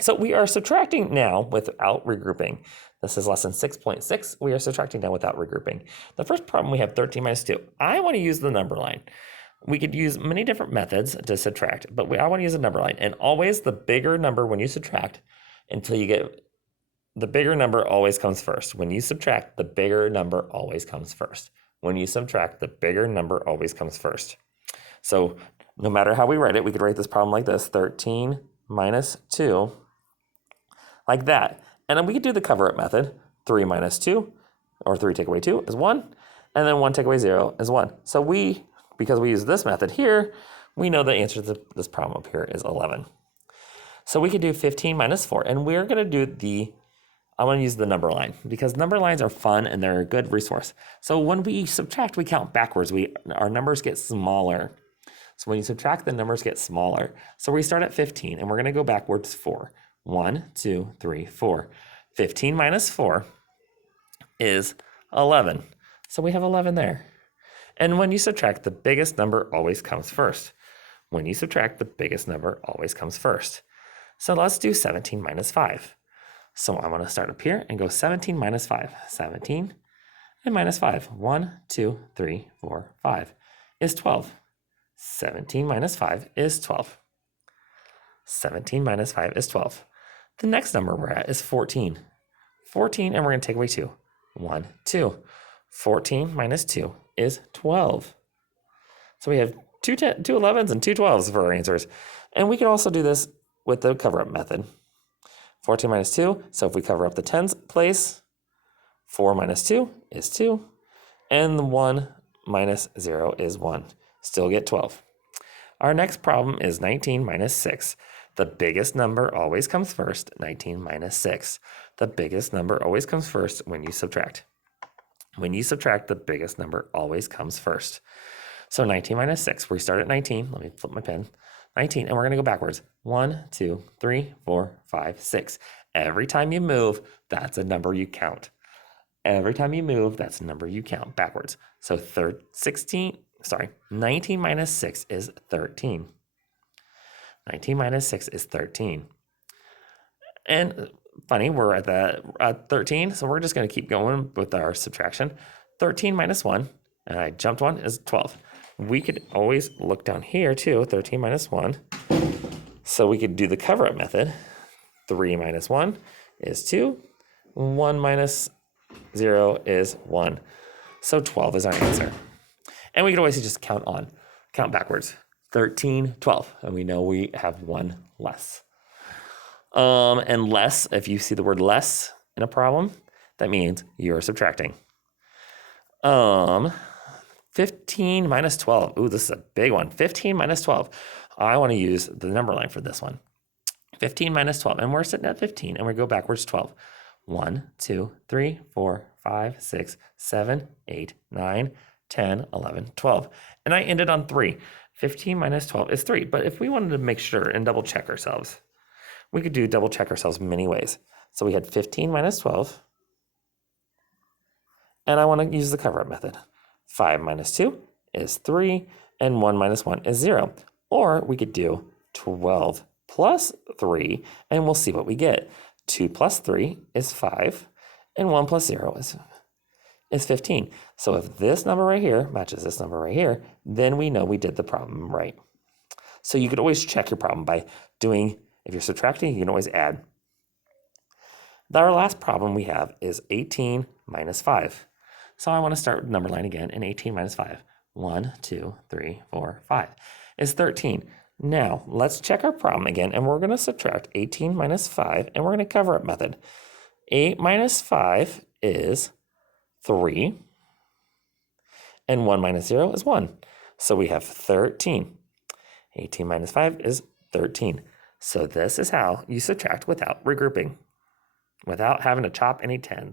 So we are subtracting now without regrouping. This is lesson 6.6. We are subtracting now without regrouping. The first problem, we have 13 minus 2. I want to use the number line. We could use many different methods to subtract, but I want to use a number line. And always the bigger number when you subtract until you get the bigger number always comes first. When you subtract, the bigger number always comes first. When you subtract, the bigger number always comes first. So no matter how we write it, we could write this problem like this, 13 minus 2, like that. And then we could do the cover-up method. 3 minus 2, or 3 take away 2 is 1, and then 1 take away 0 is 1. So because we use this method here, we know the answer to this problem up here is 11. So we could do 15 minus 4, and we're going to do I want to use the number line because number lines are fun and they're a good resource. So when we subtract, we count backwards. Our numbers get smaller. So when you subtract, the numbers get smaller. So we start at 15 and we're going to go backwards 4. 1, 2, 3, 4. 15 minus 4 is 11. So we have 11 there. And when you subtract, the biggest number always comes first. When you subtract, the biggest number always comes first. So let's do 17 minus 5. So I want to start up here and go 17 minus 5. 17 and minus 5. 1, 2, 3, 4, 5 is 12. 17 minus 5 is 12. 17 minus 5 is 12. The next number we're at is 14. 14, and we're going to take away 2. 1, 2. 14 minus 2 is 12. So we have two 11s and two 12s for our answers. And we can also do this with the cover-up method. 14 minus 2, so if we cover up the tens place, 4 minus 2 is 2, and 1 minus 0 is 1. Still get 12. Our next problem is 19 minus 6. The biggest number always comes first, 19 minus 6. The biggest number always comes first when you subtract. When you subtract, the biggest number always comes first. So 19 minus 6, we start at 19. Let me flip my pen. 19, and we're going to go backwards. 1, 2, 3, 4, 5, 6. Every time you move, that's a number you count. Every time you move, that's a number you count backwards. So 19 minus 6 is 13. 19 minus 6 is 13. And funny, we're at 13, so we're just going to keep going with our subtraction. 13 minus 1, and I jumped 1, is 12. We could always look down here too, 13 minus 1. So we could do the cover-up method. 3 minus 1 is 2. 1 minus 0 is 1. So 12 is our answer. And we could always just count backwards. 13, 12. And we know we have 1 less. And less, if you see the word less in a problem, that means you're subtracting. 15 minus 12. Ooh, this is a big one. 15 minus 12. I want to use the number line for this one. 15 minus 12. And we're sitting at 15, and we go backwards 12. 1, 2, 3, 4, 5, 6, 7, 8, 9, 10, 11, 12. And I ended on 3. 15 minus 12 is 3. But if we wanted to make sure and double check ourselves, we could double check ourselves many ways. So we had 15 minus 12. And I want to use the cover-up method. 5 minus 2 is 3, and 1 minus 1 is 0. Or we could do 12 plus 3, and we'll see what we get. 2 plus 3 is 5, and 1 plus 0 is 15. So if this number right here matches this number right here, then we know we did the problem right. So you could always check your problem by doing, if you're subtracting, you can always add. Our last problem we have is 18 minus 5. So I want to start with number line again, and 18 minus 5. 1, 2, 3, 4, 5 is 13. Now, let's check our problem again, and we're going to subtract 18 minus 5, and we're going to cover-up method. 8 minus 5 is 3, and 1 minus 0 is 1. So we have 13. 18 minus 5 is 13. So this is how you subtract without regrouping, without having to chop any tens.